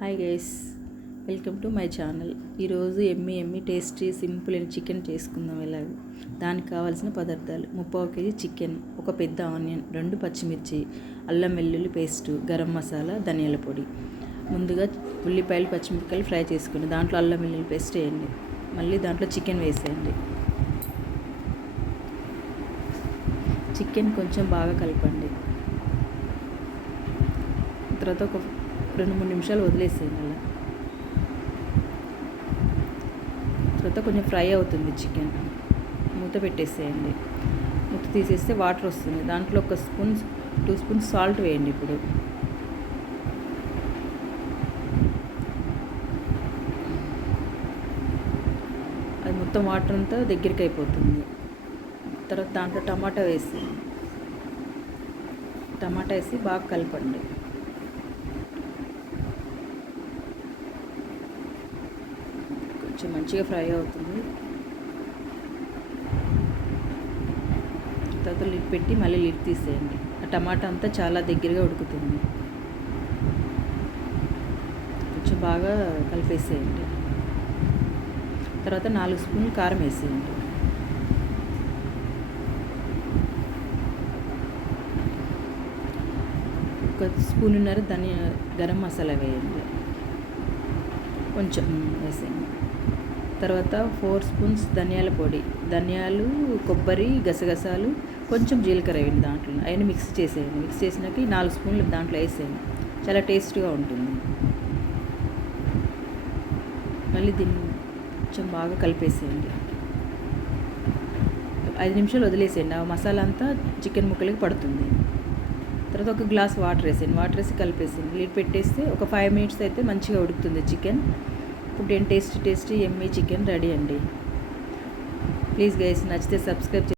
Hi guys, welcome to my channel. ఈరోజు ఎమ్మి tasty simple and chicken చేసుకుందాం. ఎలాగ దానికి కావాల్సిన పదార్థాలు: 3/4 kg చికెన్, ఒక పెద్ద ఆనియన్, 2 పచ్చిమిర్చి, అల్లం వెల్లుల్లి పేస్టు, గరం మసాలా, ధనియాల పొడి. ముందుగా ఉల్లిపాయలు పచ్చిమిరపకాయలు ఫ్రై చేసుకోండి. దాంట్లో అల్లం వెల్లుల్లి పేస్ట్ వేయండి. మళ్ళీ దాంట్లో చికెన్ వేసేయండి. చికెన్ కొంచెం బాగా కలపండి. తర్వాత ఒక 2-3 నిమిషాలు వదిలేసేయండి. అలా తర్వాత కొంచెం ఫ్రై అవుతుంది చికెన్. మూత పెట్టేసేయండి. మూత తీసేస్తే వాటర్ వస్తుంది. దాంట్లో 2 స్పూన్స్ సాల్ట్ వేయండి. ఇప్పుడు అది మొత్తం వాటర్ అంతా దగ్గరికి అయిపోతుంది. తర్వాత దాంట్లో టమాటా వేసి బాగా కలపండి. కొంచెం మంచిగా ఫ్రై అవుతుంది. తర్వాత లిడ్ పెట్టి మళ్ళీ లిడ్ తీసేయండి. ఆ టమాటా అంతా చాలా దగ్గరగా ఉడుకుతుంది. కొంచెం బాగా కలిపేసేయండి. తర్వాత 4 స్పూన్లు కారం వేసేయండి. ఒక స్పూన్నర గరం మసాలా వేయండి. కొంచెం వేసేయండి. తర్వాత 4 స్పూన్స్ ధనియాల పొడి, ధనియాలు, కొబ్బరి, గసగసాలు, కొంచెం జీలకర్ర వేయండి. దాంట్లో అవన్నీ మిక్స్ చేసేయండి. మిక్స్ చేసినాక 4 స్పూన్లు దాంట్లో వేసేయండి. చాలా టేస్ట్గా ఉంటుంది. మళ్ళీ దీన్ని కొంచెం బాగా కలిపేసేయండి. 5 నిమిషాలు వదిలేసేయండి. ఆ మసాలా అంతా చికెన్ ముక్కలకి పడుతుంది. తర్వాత ఒక గ్లాస్ వాటర్ వేసేయండి. వాటర్ వేసి కలిపేసేయండి. లిడ్ పెట్టేస్తే ఒక 5 మినిట్స్ అయితే మంచిగా ఉడుకుతుంది చికెన్. ఇప్పుడు టేస్టీ ఎమ్మీ చికెన్ రెడీ అండి. ప్లీజ్ గైస్, నచ్చితే సబ్స్క్రైబ్